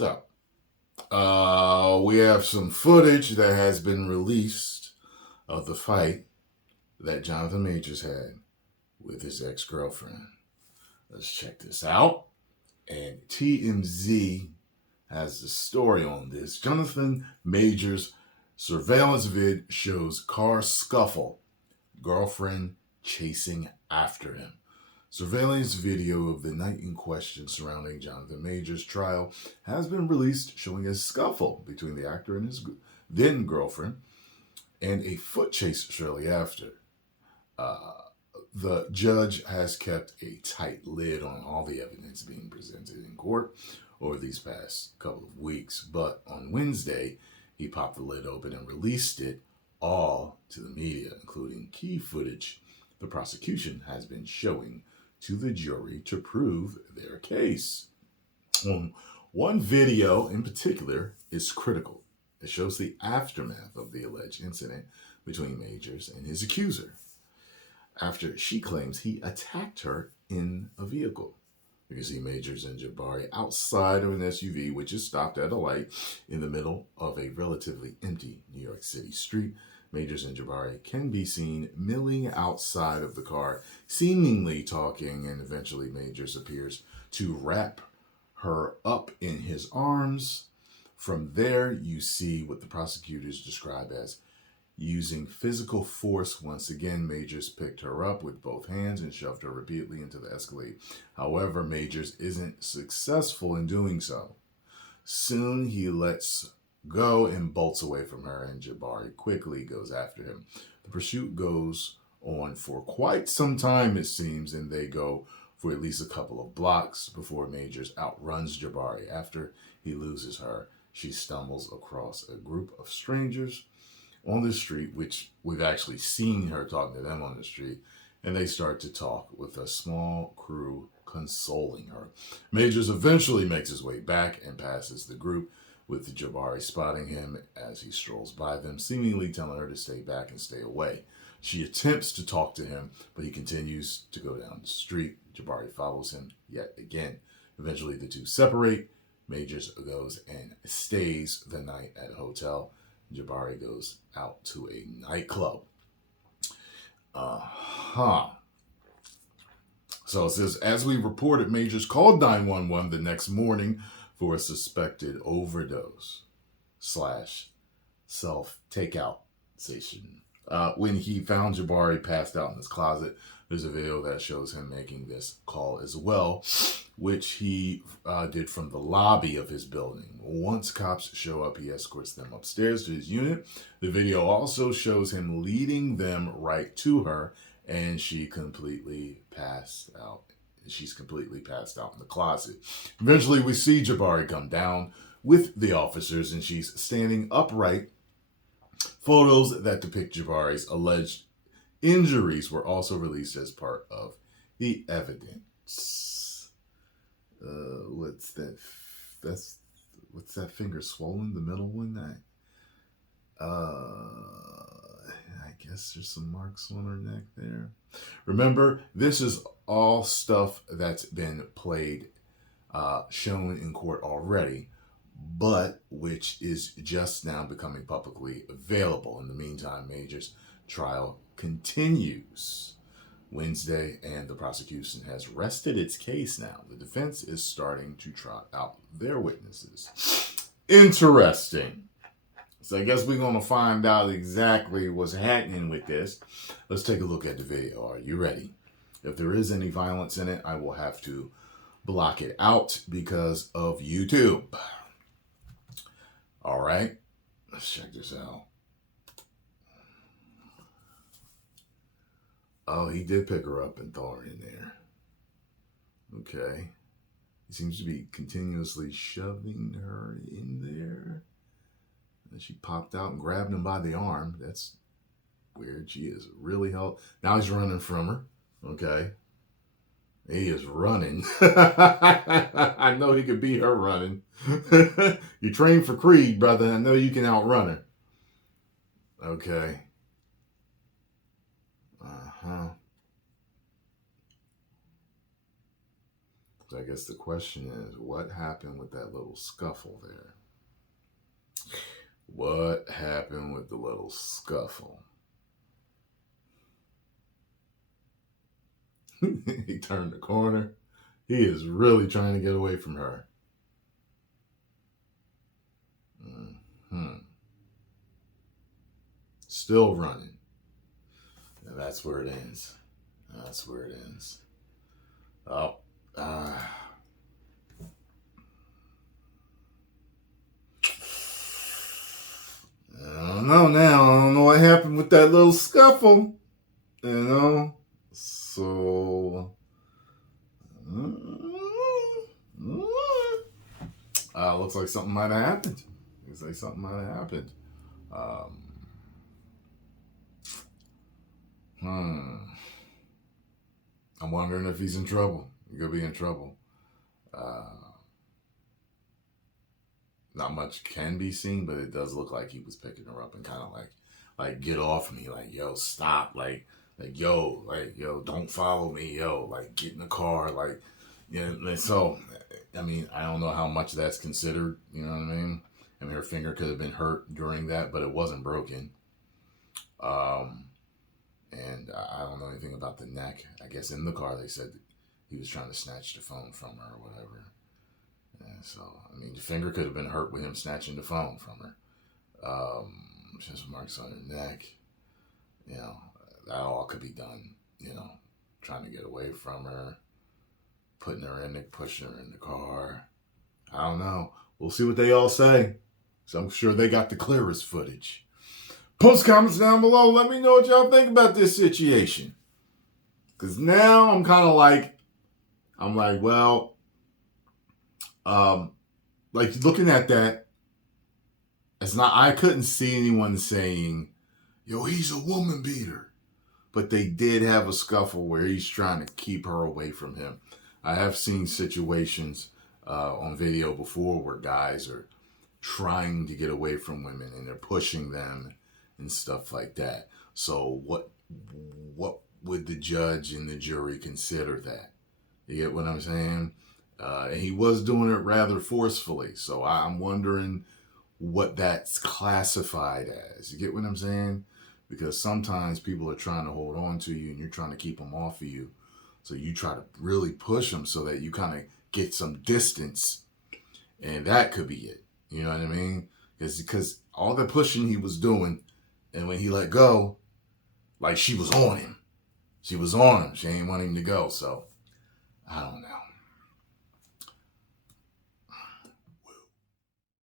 We have some footage that has been released of the fight that Jonathan Majors had with his ex-girlfriend. Let's check this out. And TMZ has the story on this. Jonathan Majors surveillance vid shows car scuffle, girlfriend chasing after him. Surveillance video of the night in question surrounding Jonathan Majors' trial has been released, showing a scuffle between the actor and his then girlfriend and a foot chase shortly after. The judge has kept a tight lid on all the evidence being presented in court over these past couple of weeks, but on Wednesday, he popped the lid open and released it all to the media, including key footage the prosecution has been showing to the jury to prove their case. One video in particular is critical. It shows the aftermath of the alleged incident between Majors and his accuser, after she claims he attacked her in a vehicle. You can see Majors and Jabari outside of an SUV, which is stopped at a light in the middle of a relatively empty New York City street. Majors and Jabari can be seen milling outside of the car, seemingly talking, and eventually Majors appears to wrap her up in his arms. From there, you see what the prosecutors describe as using physical force. Once again, Majors picked her up with both hands and shoved her repeatedly into the Escalade. However, Majors isn't successful in doing so. Soon, he lets go and bolts away from her, and Jabari quickly goes after him. The pursuit goes on for quite some time, it seems, and they go for at least a couple of blocks before Majors outruns Jabari. After he loses her, she stumbles across a group of strangers on the street, which we've actually seen her talking to them on the street, and they start to talk with a small crew consoling her. Majors eventually makes his way back and passes the group, with Jabari spotting him as he strolls by them, seemingly telling her to stay back and stay away. She attempts to talk to him, but he continues to go down the street. Jabari follows him yet again. Eventually, the two separate. Majors goes and stays the night at a hotel. Jabari goes out to a nightclub. So it says, as we reported, Majors called 911 the next morning for a suspected overdose / self-takeout station. When he found Jabari passed out in his closet, there's a video that shows him making this call as well, which he did from the lobby of his building. Once cops show up, he escorts them upstairs to his unit. The video also shows him leading them right to her, and she completely passed out. She's completely passed out in the closet. Eventually, we see Jabari come down with the officers, and she's standing upright. Photos that depict Jabari's alleged injuries were also released as part of the evidence. What's that? What's that finger swollen? The middle one? I guess there's some marks on her neck there. Remember, this is all stuff that's been played, shown in court already, but which is just now becoming publicly available. In the meantime, Majors' trial continues Wednesday, and the prosecution has rested its case now. The defense is starting to trot out their witnesses. Interesting. So I guess we're going to find out exactly what's happening with this. Let's take a look at the video. Are you ready? If there is any violence in it, I will have to block it out because of YouTube. All right, let's check this out. Oh, he did pick her up and throw her in there. Okay. He seems to be continuously shoving her in there. And she popped out and grabbed him by the arm. That's weird. She is really held. Now he's running from her. Okay. He is running. I know he could beat her running. You trained for Creed, brother. I know you can outrun her. Okay. So I guess the question is, what happened with that little scuffle there? What happened with the little scuffle? He turned the corner. He is really trying to get away from her. Mm-hmm. Still running. And that's where it ends. That's where it ends. Oh, I don't know now. I don't know what happened with that little scuffle. So, looks like something might have happened. Looks like something might have happened. I'm wondering if he's in trouble. He could be in trouble. Not much can be seen, but it does look like he was picking her up and kind of like get off me, like yo, stop, like yo, don't follow me, yo, like get in the car, like yeah. So, I mean, I don't know how much that's considered. You know what I mean? I mean, her finger could have been hurt during that, but it wasn't broken. And I don't know anything about the neck. I guess in the car they said he was trying to snatch the phone from her or whatever. And so, I mean, the finger could have been hurt with him snatching the phone from her. Just marks on her neck. You know, that all could be done. You know, trying to get away from her, pushing her in the car. I don't know. We'll see what they all say. So I'm sure they got the clearest footage. Post comments down below. Let me know what y'all think about this situation. Because now I'm kind of like, well, like looking at that, it's not, I couldn't see anyone saying, yo, he's a woman beater. But they did have a scuffle where he's trying to keep her away from him. I have seen situations on video before where guys are trying to get away from women and they're pushing them and stuff like that. So what would the judge and the jury consider that? You get what I'm saying? And he was doing it rather forcefully. So I'm wondering what that's classified as. You get what I'm saying? Because sometimes people are trying to hold on to you and you're trying to keep them off of you. So you try to really push them so that you kind of get some distance. And that could be it. You know what I mean? Because all the pushing he was doing, and when he let go, like she was on him. She was on him. She ain't want him to go. So, I don't know.